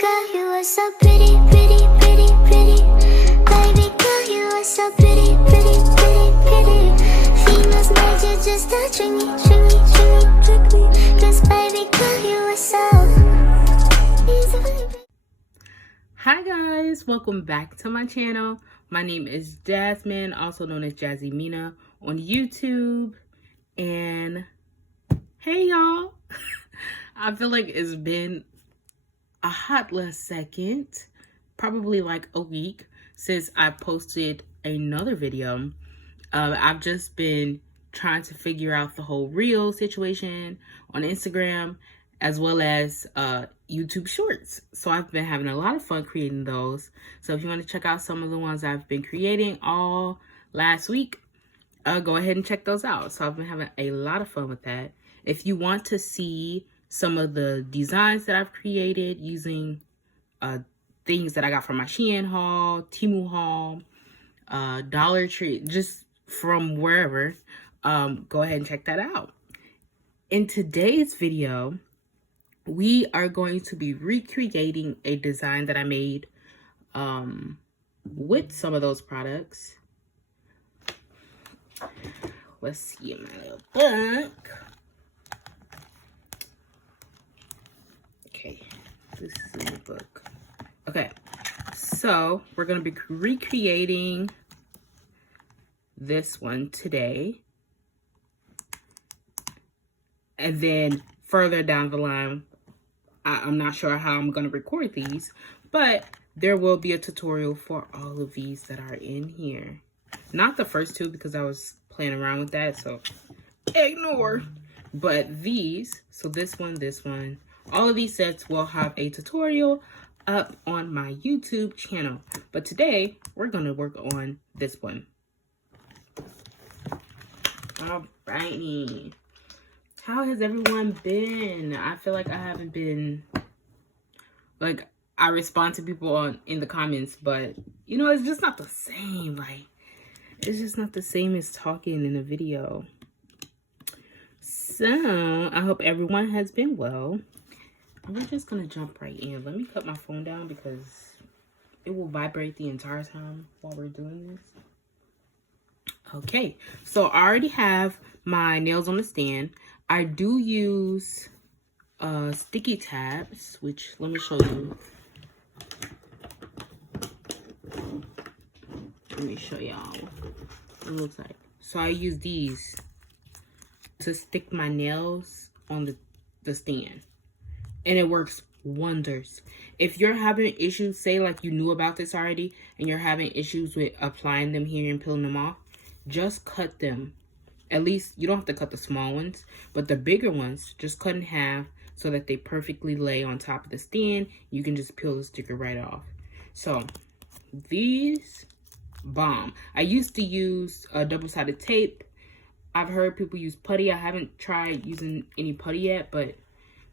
girl, you are so pretty, pretty, pretty, pretty. Baby girl, you are so pretty, pretty, pretty, pretty. Females made you just to trick me, trick me, trick me, trick me. 'Cause baby girl, you are so easy. Hi guys, welcome back to my channel. My name is Jasmine, also known as Jazzy Mina on YouTube. And hey y'all, I feel like it's been a hot last second, probably like a week since I posted another video. I've just been trying to figure out the whole reel situation on Instagram as well as YouTube shorts. So I've been having a lot of fun creating those. So if you want to check out some of the ones I've been creating all last week, go ahead and check those out. So I've been having a lot of fun with that. If you want to see some of the designs that I've created using things that I got from my Shein haul, Temu haul, Dollar Tree, just from wherever, go ahead and check that out. In today's video, we are going to be recreating a design that I made with some of those products. Let's see in my little book. Okay, this is in the book. Okay, so we're going to be recreating this one today. And then further down the line, I'm not sure how I'm going to record these, but there will be a tutorial for all of these that are in here. Not the first two because I was playing around with that, so ignore. But these, so this one, all of these sets will have a tutorial up on my YouTube channel. But today, we're going to work on this one. Alrighty. How has everyone been? I feel like I haven't been, like, I respond to people in the comments, but, you know, it's just not the same. Like, it's just not the same as talking in a video. So, I hope everyone has been well. We're just going to jump right in. Let me cut my phone down because it will vibrate the entire time while we're doing this. Okay, so I already have my nails on the stand. I do use sticky tabs, which let me show you. Let me show y'all what it looks like. So I use these to stick my nails on the stand. And it works wonders. If you're having issues, say like you knew about this already, and you're having issues with applying them here and peeling them off, just cut them. At least you don't have to cut the small ones, but the bigger ones, just cut in half so that they perfectly lay on top of the stand. You can just peel the sticker right off. So these, bomb. I used to use double-sided tape. I've heard people use putty. I haven't tried using any putty yet, but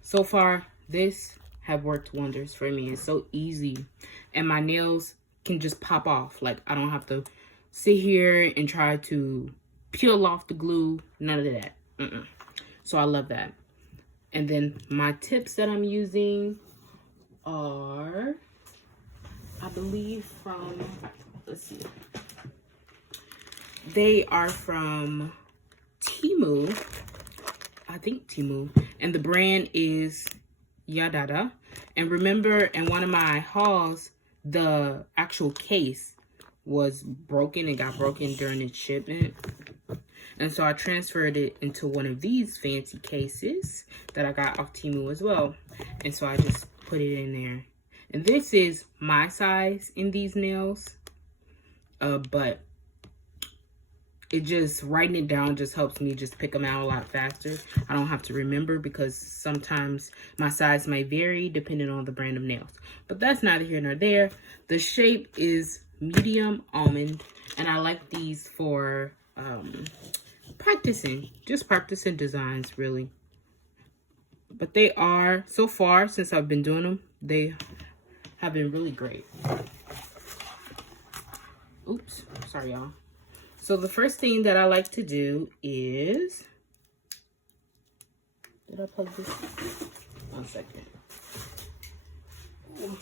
so far this have worked wonders for me. It's so easy, and my nails can just pop off. Like, I don't have to sit here and try to peel off the glue, none of that. So I love that. And then my tips that I'm using are, I believe from, let's see, they are from Temu, I think Temu, and the brand is Yadada. And remember, in one of my hauls, the actual case was broken. It got broken during its shipment, and so I transferred it into one of these fancy cases that I got off Temu as well. And so I just put it in there. And this is my size in these nails, but it just, writing it down just helps me just pick them out a lot faster. I don't have to remember because sometimes my size might vary depending on the brand of nails. But that's neither here nor there. The shape is medium almond, and I like these for practicing designs, really. But they are, so far since I've been doing them, they have been really great. Oops, sorry y'all. So the first thing that I like to do is, did I plug this? 1 second. Ooh.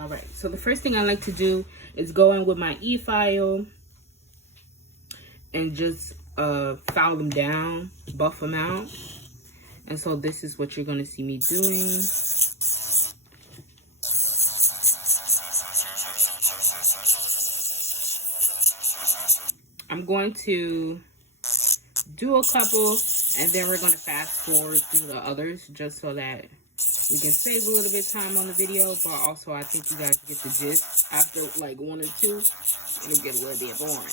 All right, so the first thing I like to do is go in with my e-file and just file them down, buff them out. And so this is what you're going to see me doing. I'm going to do a couple, and then we're going to fast forward through the others just so that we can save a little bit of time on the video, but also I think you guys get the gist. After like 1 or 2, it'll get a little bit boring.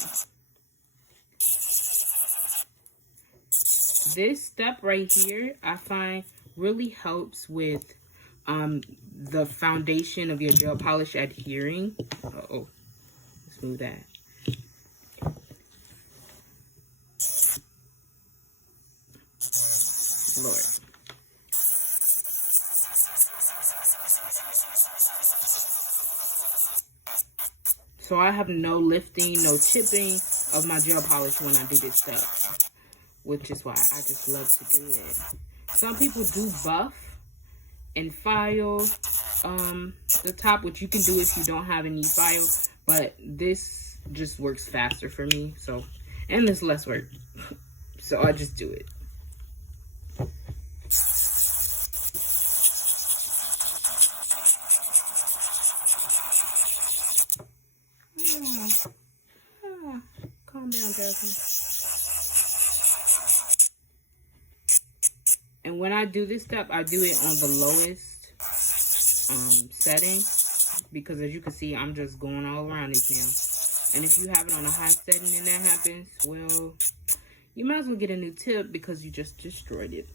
This step right here, I find really helps with the foundation of your gel polish adhering. Uh-oh, let's move that. Lord. So I have no lifting, no chipping of my gel polish when I do this stuff, which is why I just love to do it. Some people do buff and file the top, which you can do if you don't have any file, but this just works faster for me. So, and there's less work, so I just do it. Calm down, Jasmine. And when I do this step, I do it on the lowest setting, because as you can see, I'm just going all around this now. And if you have it on a high setting and that happens, well, you might as well get a new tip because you just destroyed it.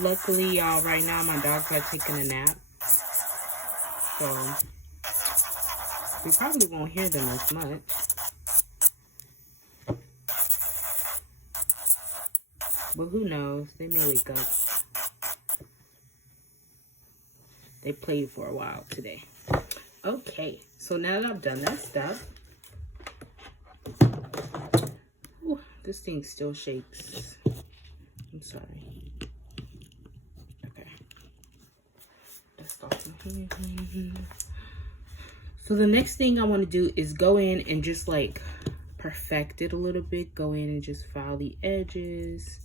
Luckily, y'all, right now my dogs are taking a nap, so we probably won't hear them as much. But who knows? They may wake up. They played for a while today. Okay, so now that I've done that stuff, ooh, this thing still shakes. I'm sorry. So the next thing I want to do is go in and just like perfect it a little bit. Go in and just file the edges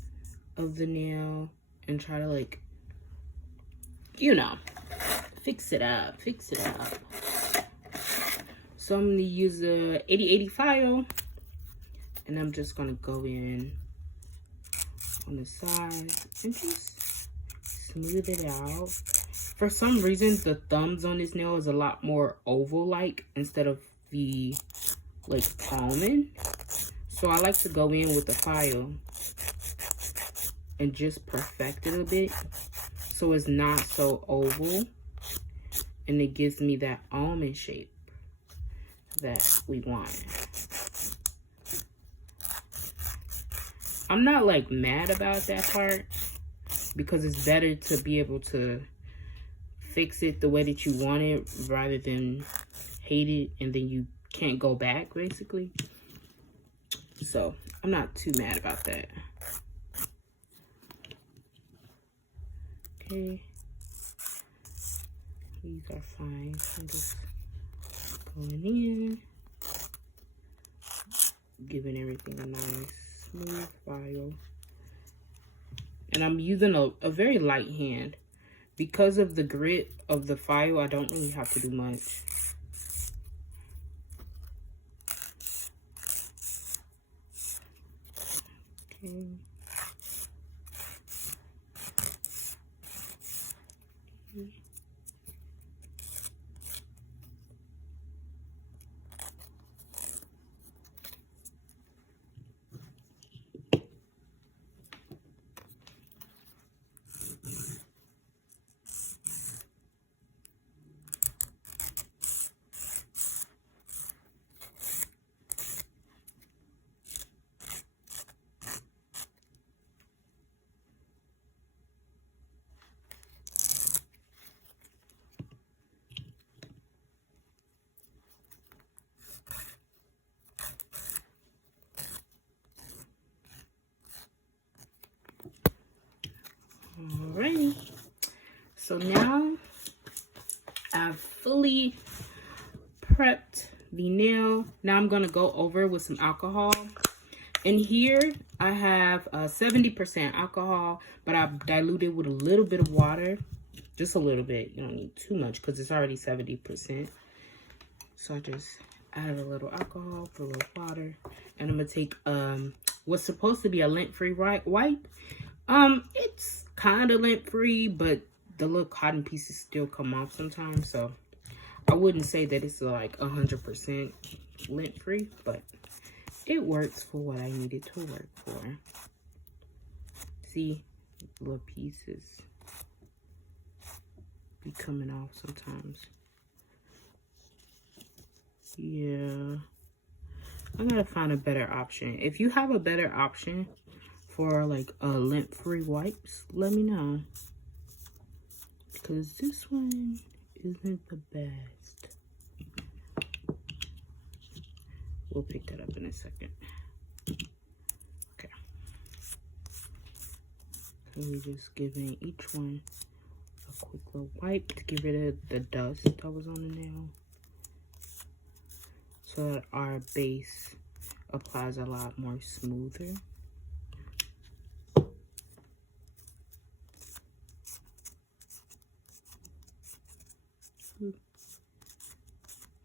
of the nail and try to, like, you know, fix it up. So I'm going to use the 8080 file, and I'm just going to go in on the sides and just smooth it out. For some reason, the thumbs on this nail is a lot more oval-like instead of the, like, almond. So I like to go in with the file and just perfect it a bit so it's not so oval. And it gives me that almond shape that we want. I'm not, like, mad about that part because it's better to be able to fix it the way that you want it rather than hate it and then you can't go back, basically. So I'm not too mad about that. Okay, these are fine. I'm just going in, giving everything a nice smooth file, and I'm using a very light hand. Because of the grit of the file, I don't really have to do much. Okay. So now I've fully prepped the nail. Now I'm gonna go over with some alcohol. In here I have 70% alcohol, but I've diluted with a little bit of water, just a little bit. You don't need too much because it's already 70%. So I just added a little alcohol, put a little water, and I'm gonna take what's supposed to be a lint-free wipe. It's kind of lint-free, but the little cotton pieces still come off sometimes, so I wouldn't say that it's like 100% lint-free, but it works for what I need it to work for. See, little pieces be coming off sometimes. Yeah, I gotta find a better option. If you have a better option for like lint-free wipes, let me know, because this one isn't the best. We'll pick that up in a second. Okay, so we're just giving each one a quick little wipe to get rid of the dust that was on the nail, so that our base applies a lot more smoother.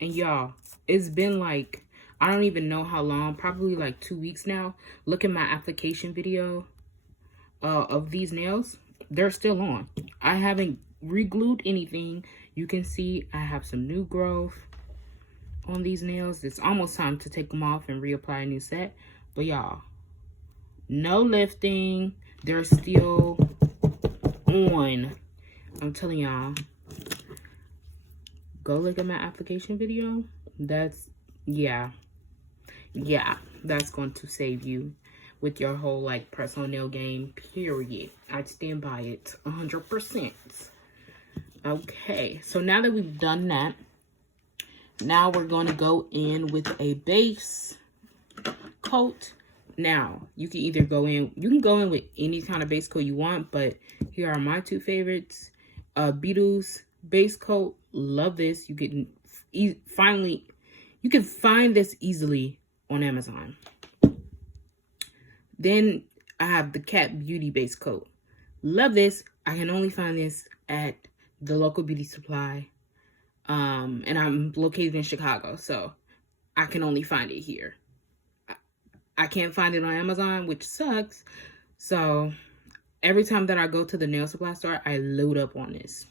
And y'all, it's been like, I don't even know how long, probably like 2 weeks now. Look at my application video of these nails. They're still on. I haven't re-glued anything. You can see I have some new growth on these nails. It's almost time to take them off and reapply a new set. But y'all, no lifting. They're still on. I'm telling y'all, go look at my application video. That's, yeah, that's going to save you with your whole like press-on nail game, period. I'd stand by it 100%. Okay, so now that we've done that, now we're going to go in with a base coat. Now, you can either go in, you can go in with any kind of base coat you want, but here are my two favorites. Beetles base coat, love this. You can finally, you can find this easily on Amazon. Then I have the Cat Beauty base coat. Love this. I can only find this at the local beauty supply. And I'm located in Chicago, so I can only find it here. I can't find it on Amazon, which sucks. So every time that I go to the nail supply store, I load up on this.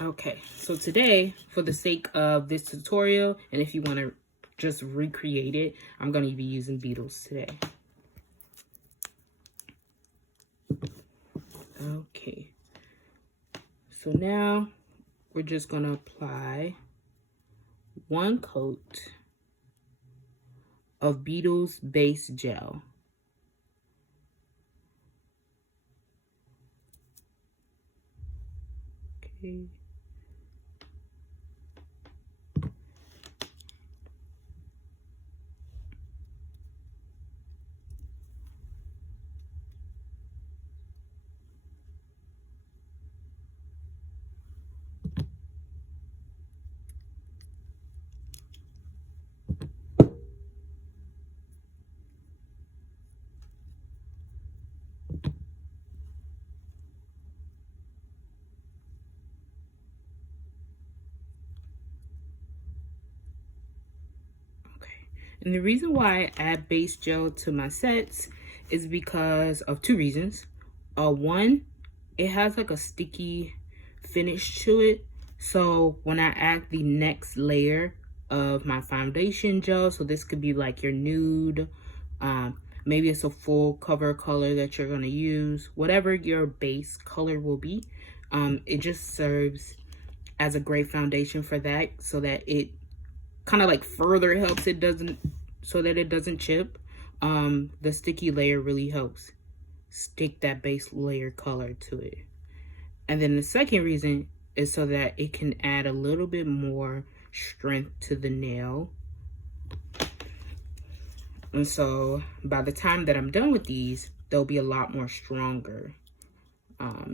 Okay, so today, for the sake of this tutorial, and if you want to just recreate it, I'm going to be using Beetles today. Okay, so now we're just going to apply one coat of Beetles base gel. Okay. And the reason why I add base gel to my sets is because of two reasons. One, it has like a sticky finish to it. So when I add the next layer of my foundation gel, so this could be like your nude, maybe it's a full cover color that you're gonna use, whatever your base color will be, it just serves as a great foundation for that, so that it kind of like further helps it doesn't chip. The sticky layer really helps stick that base layer color to it. And then the second reason is so that it can add a little bit more strength to the nail. And so by the time that I'm done with these, they'll be a lot more stronger.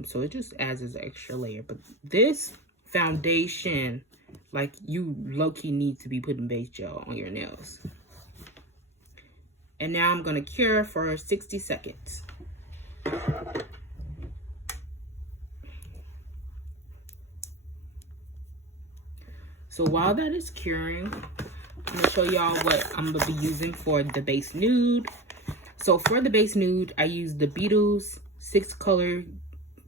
So it just adds this extra layer. But this foundation, like, you low-key need to be putting base gel on your nails. And now I'm going to cure for 60 seconds. So while that is curing, I'm going to show y'all what I'm going to be using for the base nude. So for the base nude, I use the Beetles 6 color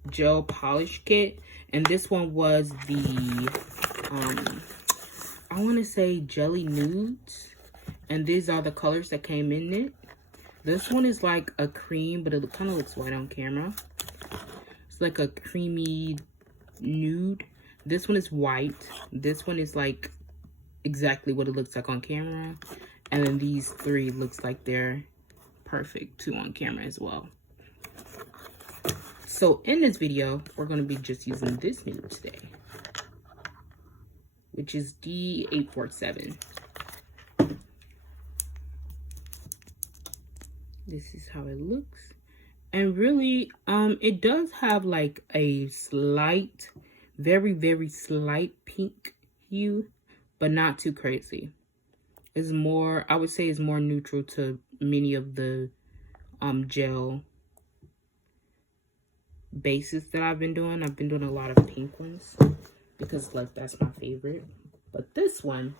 gel polish kit. And this one was the, I want to say Jelly Nudes. And these are the colors that came in it. This one is like a cream, but it kind of looks white on camera. It's like a creamy nude. This one is white. This one is like exactly what it looks like on camera. And then these three looks like they're perfect too on camera as well. So in this video, we're going to be just using this nude today, which is D847. This is how it looks. And really, it does have like a slight, very, very slight pink hue, but not too crazy. It's more, I would say it's more neutral to many of the gel bases that I've been doing. I've been doing a lot of pink ones because like that's my favorite. But this one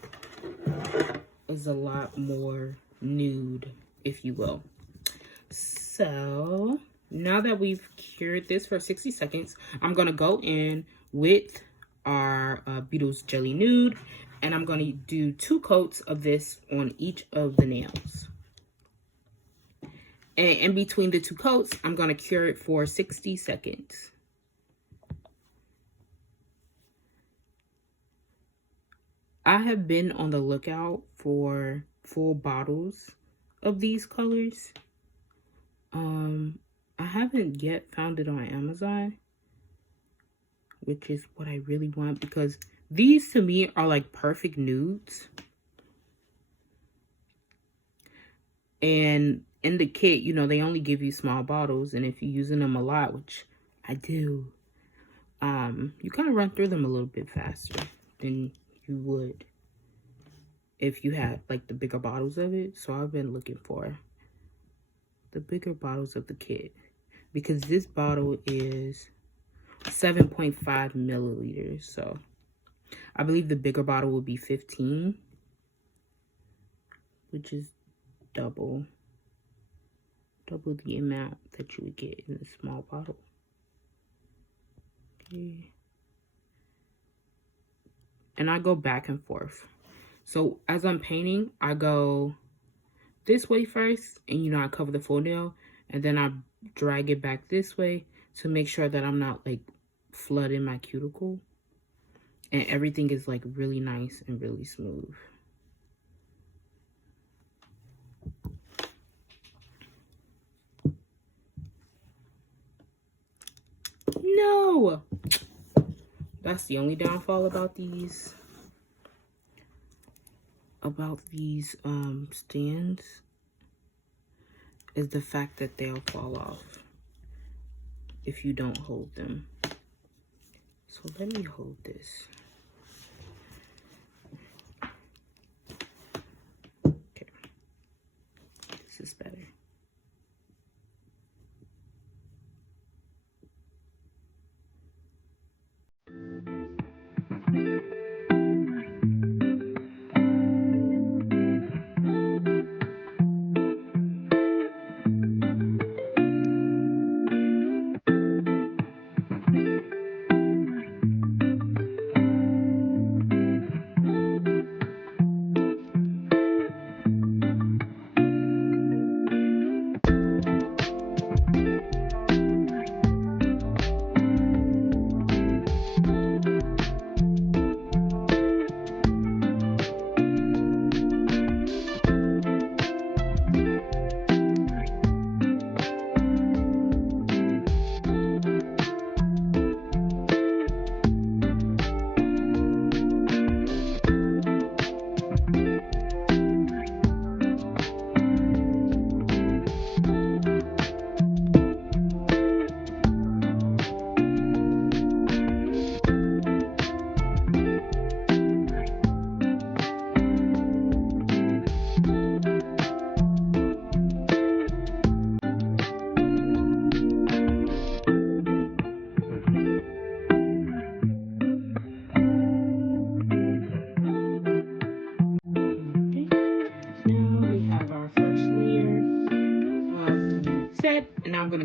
is a lot more nude, if you will. So now that we've cured this for 60 seconds, I'm going to go in with our Beetles Jelly Nude, and I'm going to do 2 coats of this on each of the nails. And in between the 2 coats, I'm going to cure it for 60 seconds. I have been on the lookout for full bottles of these colors. I haven't yet found it on Amazon, which is what I really want, because these to me are like perfect nudes. And in the kit, you know, they only give you small bottles, and if you're using them a lot, which I do, you kind of run through them a little bit faster than you would if you had like the bigger bottles of it. So I've been looking for the bigger bottles of the kit, because this bottle is 7.5 milliliters. So I believe the bigger bottle will be 15, which is double the amount that you would get in a small bottle. Okay. And I go back and forth. So as I'm painting, I go this way first, and you know, I cover the full nail, and then I drag it back this way to make sure that I'm not like flooding my cuticle, and everything is like really nice and really smooth. No, that's the only downfall about these stands, is the fact that they'll fall off if you don't hold them. So let me hold this. Okay, this is better.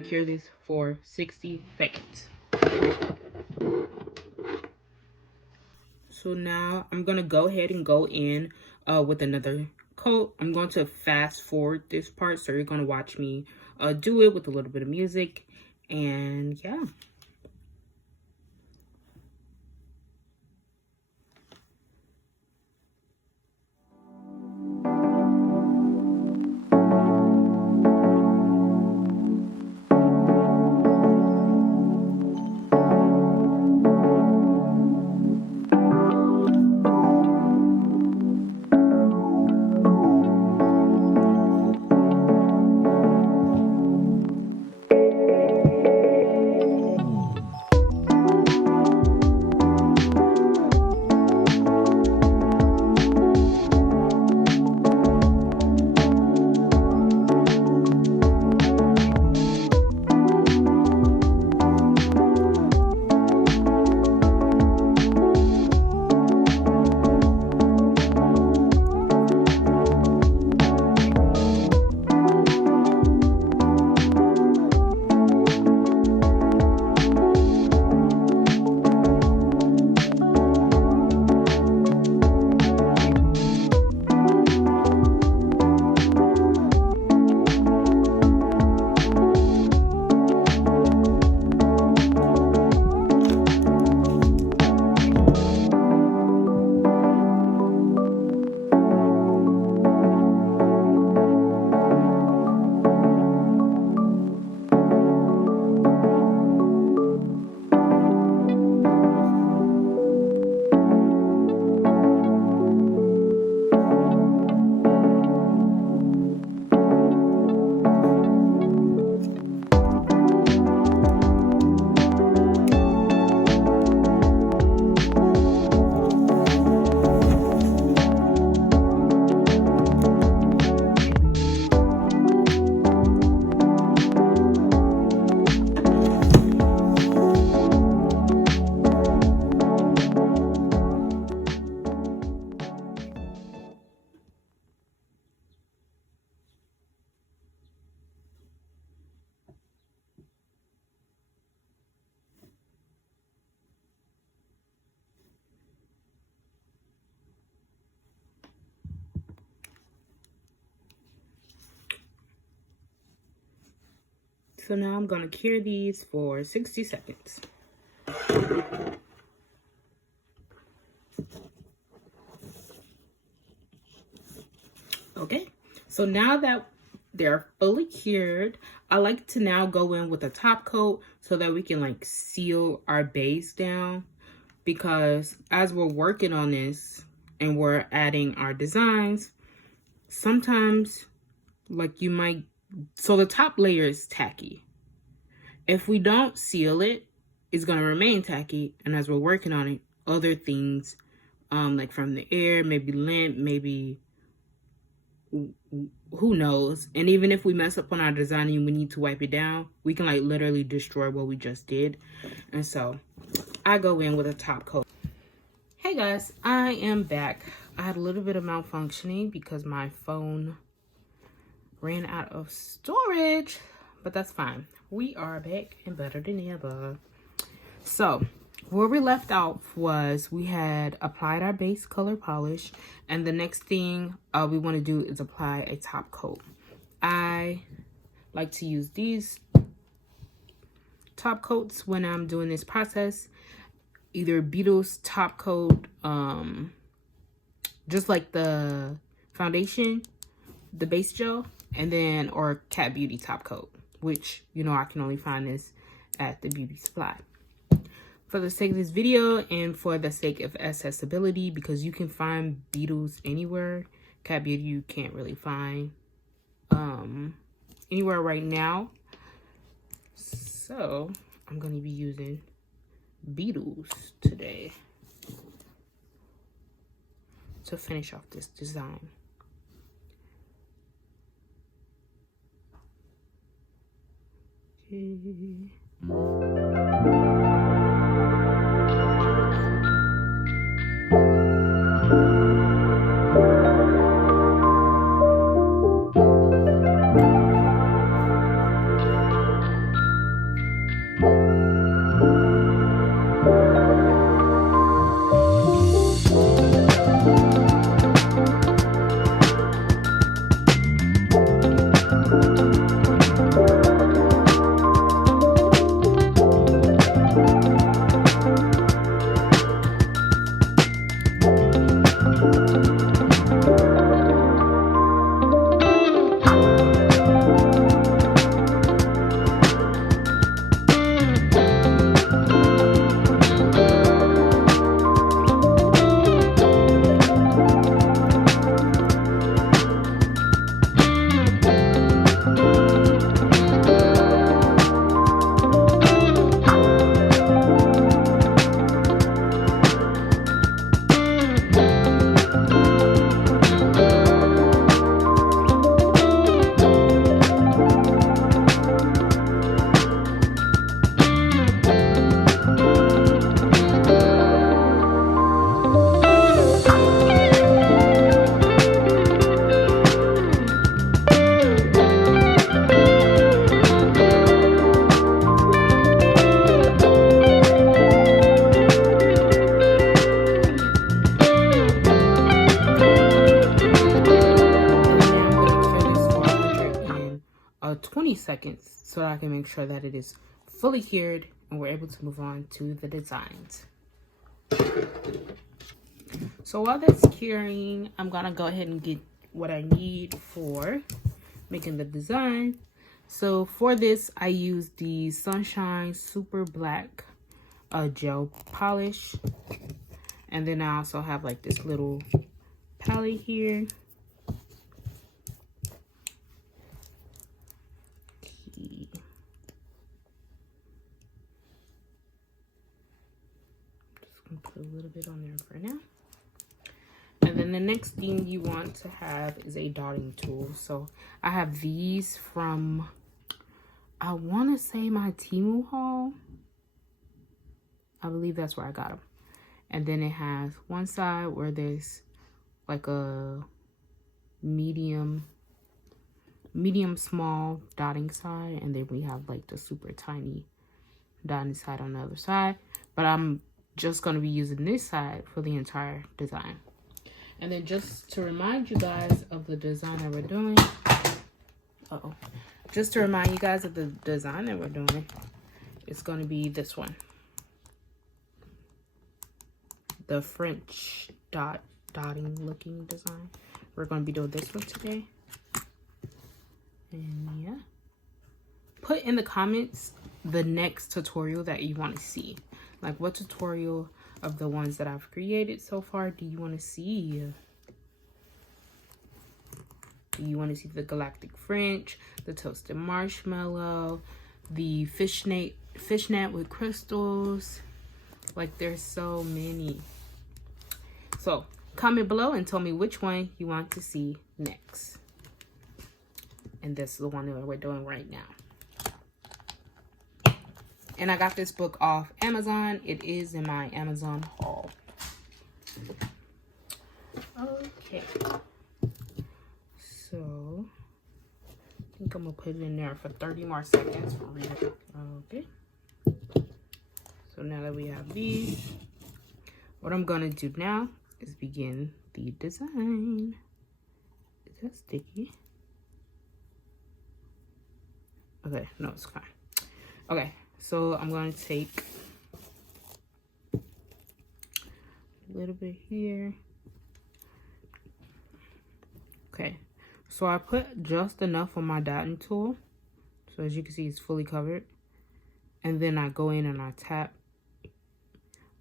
cure this for 60 seconds. So now I'm going to go ahead and go in with another coat. I'm going to fast forward this part, so you're going to watch me do it with a little bit of music. And yeah. So now I'm going to cure these for 60 seconds. Okay, so now that they're fully cured, I like to now go in with a top coat so that we can like seal our base down, because as we're working on this and we're adding our designs, sometimes like you might, so the top layer is tacky. If we don't seal it, it's going to remain tacky, and as we're working on it, other things like from the air, maybe lint, maybe who knows, and even if we mess up on our design and we need to wipe it down, we can like literally destroy what we just did. And so I go in with a top coat. Hey guys, I am back. I had a little bit of malfunctioning because my phone ran out of storage, but that's fine. We are back and better than ever. So where we left off was we had applied our base color polish, and the next thing we want to do is apply a top coat. I like to use these top coats when I'm doing this process, either Beetle's top coat, just like the foundation, the base gel, and then or Cat Beauty top coat, which you know I can only find this at the beauty supply. For the sake of this video and for the sake of accessibility, because you can find Beetles anywhere, Cat Beauty you can't really find anywhere right now. So I'm going to be using Beetles today to finish off this design. Okay. I can make sure that it is fully cured and we're able to move on to the designs. So while that's curing, I'm gonna go ahead and get what I need for making the design. So for this, I use the Sunshine Super Black gel polish. And then I also have like this little palette here. Just gonna put a little bit on there for now. And then the next thing you want to have is a dotting tool. So I have these from, I want to say my Temu haul. I believe that's where I got them. And then it has one side where there's like a medium small dotting side, and then we have like the super tiny dotting side on the other side. But I'm just going to be using this side for the entire design. And then just to remind you guys of the design that we're doing, just to remind you guys of the design that we're doing, it's going to be this one, the French dotting looking design. We're going to be doing this one today. And yeah, put in the comments the next tutorial that you want to see. Like, what tutorial of the ones that I've created so far do you want to see? Do you want to see the Galactic French, the toasted marshmallow, the fishnet with crystals? Like, there's so many. So comment below and tell me which one you want to see next. And this is the one that we're doing right now. And I got this book off Amazon. It is in my Amazon haul. Okay. So I think I'm gonna put it in there for 30 more seconds for reading. Okay. So now that we have these, what I'm gonna do now is begin the design. Is that sticky? Okay, no, it's fine. Okay, so I'm going to take a little bit here. Okay, so I put just enough on my dotting tool. So as you can see, it's fully covered. And then I go in and I tap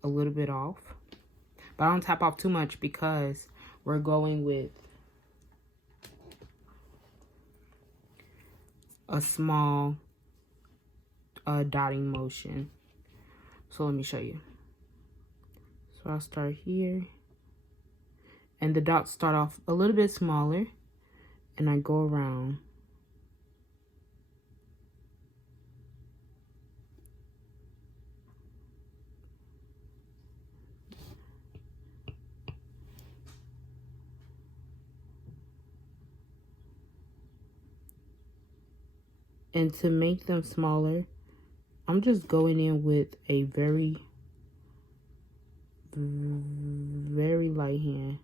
a little bit off. But I don't tap off too much because we're going with a small dotting motion. So let me show you. So I'll start here, and the dots start off a little bit smaller, and I go around. And to make them smaller, I'm just going in with a very light hand.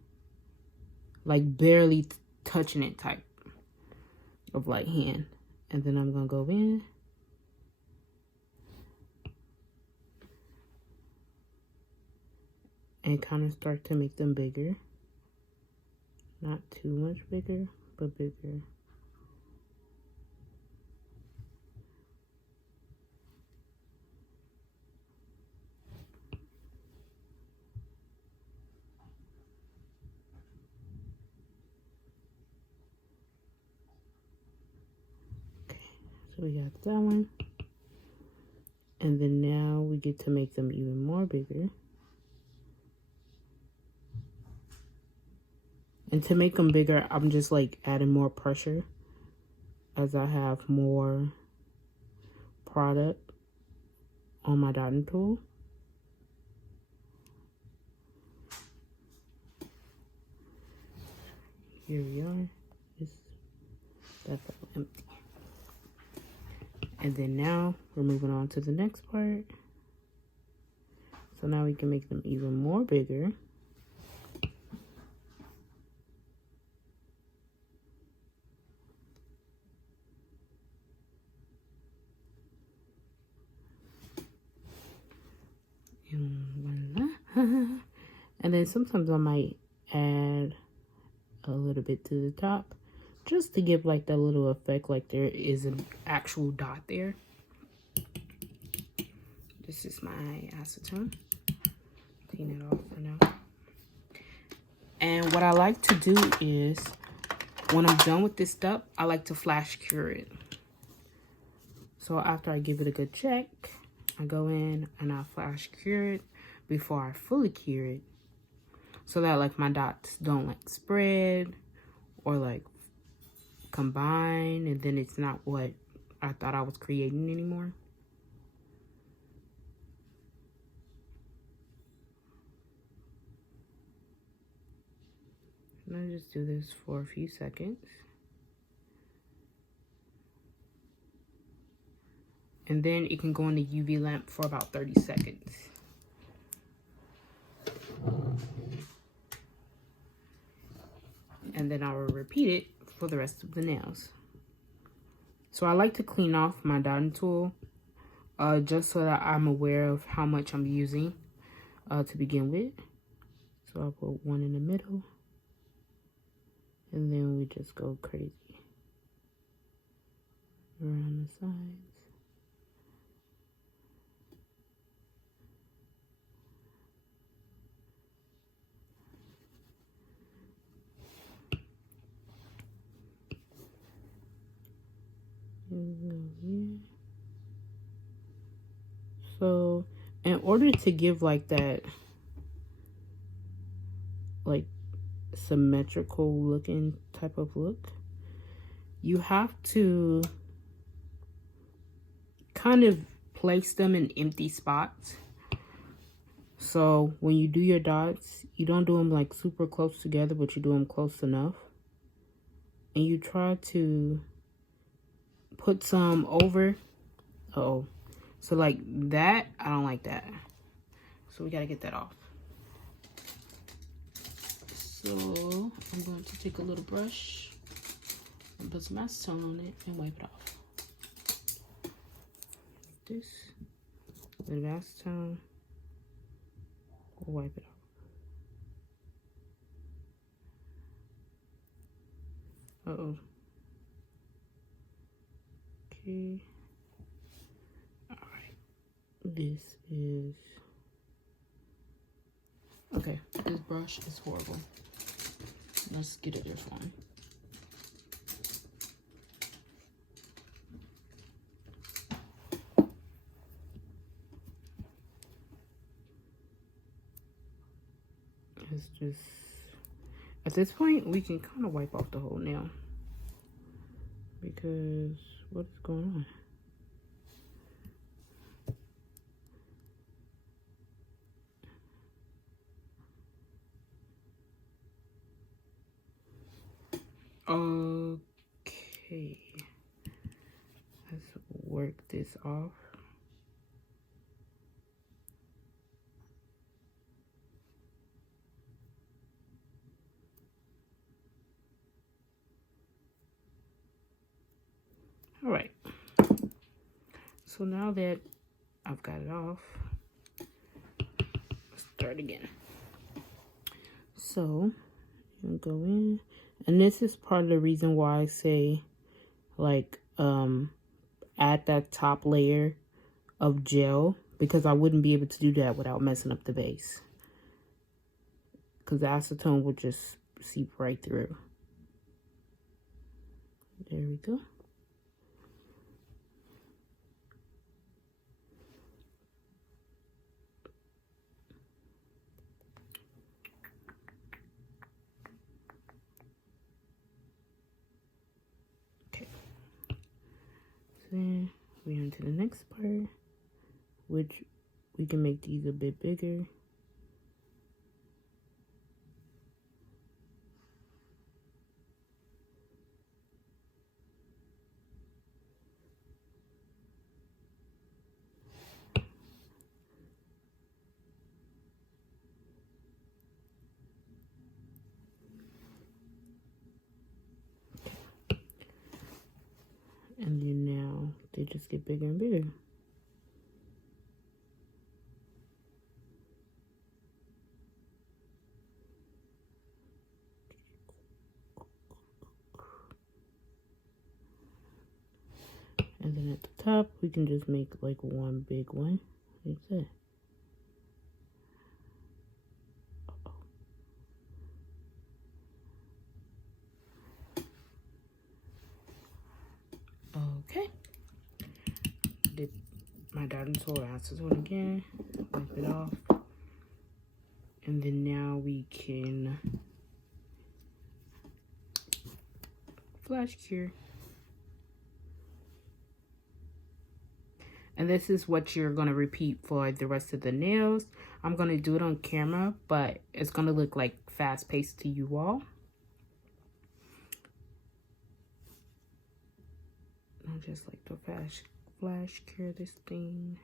Like barely touching it type of light hand. And then I'm going to go in. And kind of start to make them bigger. Not too much bigger, but bigger. So we got that one. And then now we get to make them even more bigger. And to make them bigger, I'm just like adding more pressure as I have more product on my dotting tool. Here we are. That's empty. And then now we're moving on to the next part. So now we can make them even more bigger. And voila. And then sometimes I might add a little bit to the top just to give like that little effect, like there is an actual dot there. This is my acetone. Clean it off for now. And what I like to do is, when I'm done with this step, I like to flash cure it. So after I give it a good check, I go in and I flash cure it before I fully cure it, so that like my dots don't like spread or like combine, and then it's not what I thought I was creating anymore. Let me just do this for a few seconds. And then it can go in the UV lamp for about 30 seconds. And then I will repeat it for the rest of the nails. So I like to clean off my dotting tool just so that I'm aware of how much I'm using to begin with. So I'll put one in the middle. And then we just go crazy around the sides. So in order to give like that like symmetrical looking type of look, you have to kind of place them in empty spots. So when you do your dots, you don't do them like super close together, but you do them close enough. And you try to put some over. Uh-oh. So like that, I don't like that. So we gotta get that off. So I'm going to take a little brush and put some acetone on it and wipe it off. Like this. A little acetone. We'll wipe it off. Uh-oh. Okay. Alright. This is... Okay, this brush is horrible. Let's get a different one. It's just, at this point, we can kind of wipe off the whole nail. Because, what is going on? Okay, let's work this off. All right, so now that I've got it off, let's start again. So you go in, and this is part of the reason why I say like add that top layer of gel, because I wouldn't be able to do that without messing up the base, because the acetone will just seep right through. There we go. Then we're on to the next part, which we can make these a bit bigger. And then now they just get bigger and bigger. And then at the top, we can just make like one big one. Like that. Okay. Did my dinosaur answers one again. Wipe it off. And then now we can flash cure. And this is what you're going to repeat for the rest of the nails. I'm going to do it on camera, but it's going to look like fast paced to you all. I just like to flash cure this thing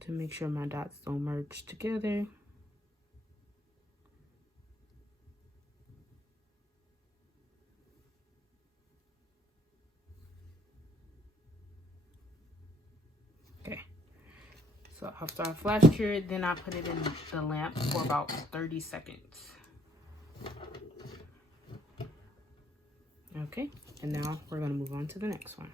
to make sure my dots don't merge together. Okay, so after I flash cure it, then I put it in the lamp for about 30 seconds. Okay, and now we're going to move on to the next one.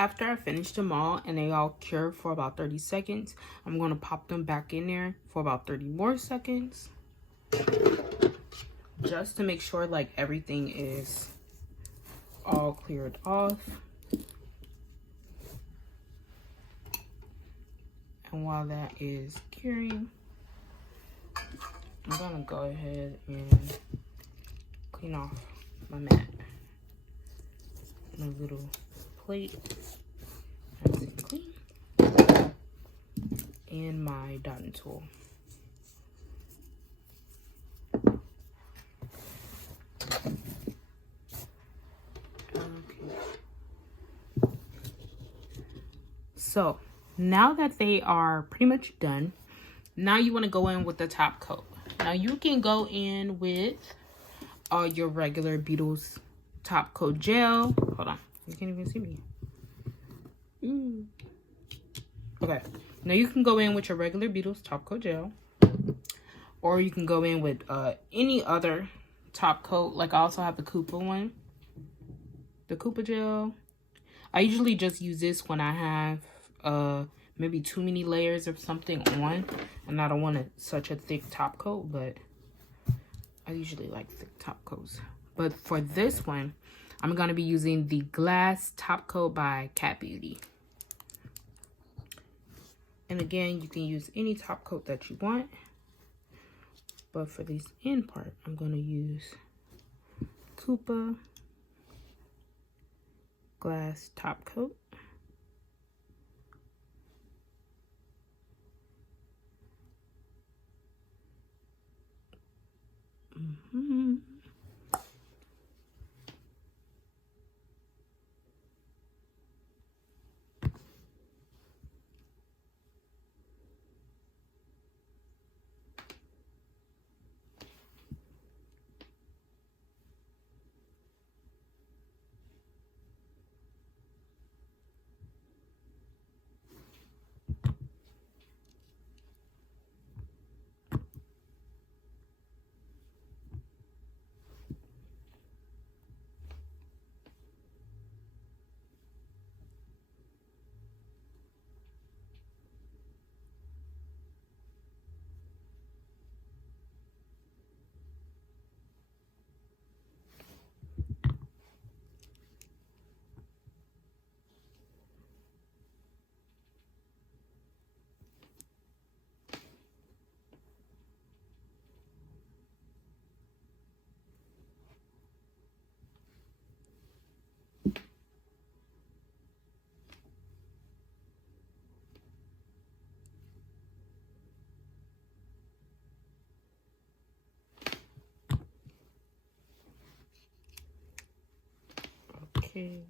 after I finish them all and they all cure for about 30 seconds, I'm going to pop them back in there for about 30 more seconds. Just to make sure like everything is all cleared off. And while that is curing, I'm gonna go ahead and clean off my mat. My little plate, nice and clean, and my dotting tool. Okay. So now that they are pretty much done, now you want to go in with the top coat. Now you can go in with your regular Beetles top coat gel. Hold on, you can't even see me. Okay, now you can go in with your regular Beetles top coat gel, or you can go in with any other top coat. Like I also have the Koopa one, the Koopa gel. I usually just use this when I have maybe too many layers of something on and I don't want such a thick top coat, but I usually like thick top coats. But for this one, I'm going to be using the Glass Top Coat by Cat Beauty. And again, you can use any top coat that you want. But for this end part, I'm going to use Koopa Glass Top Coat. Okay.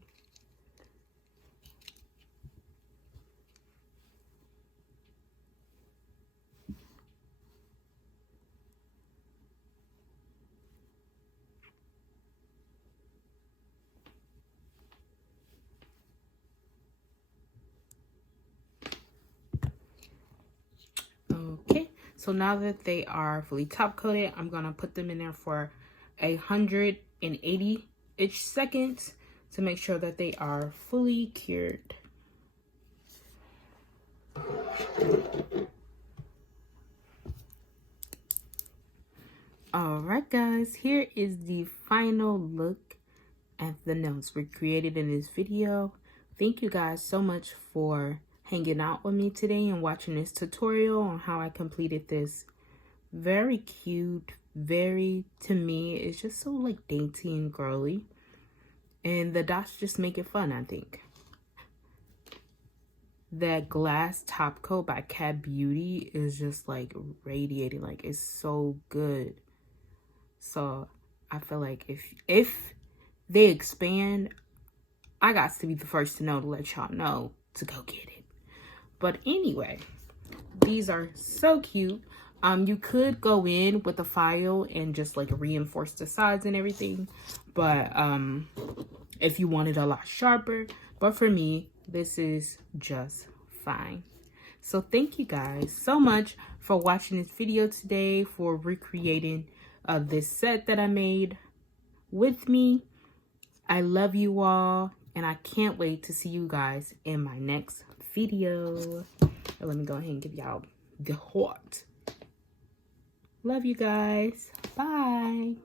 Okay, so now that they are fully top coated, I'm gonna put them in there for 180-ish seconds to make sure that they are fully cured. Alright guys, here is the final look at the nails we created in this video. Thank you guys so much for hanging out with me today and watching this tutorial on how I completed this very cute, to me, it's just so like dainty and girly. And the dots just make it fun, I think. That Glass Top Coat by Cat Beauty is just like radiating, like it's so good. So I feel like if they expand, I got to be the first to know to let y'all know to go get it. But anyway, these are so cute. You could go in with a file and just like reinforce the sides and everything, but if you want it a lot sharper. But for me, this is just fine. So thank you guys so much for watching this video today, for recreating this set that I made with me. I love you all, and And I can't wait to see you guys in my next video. Let me go ahead and give y'all the heart. Love you guys. Bye.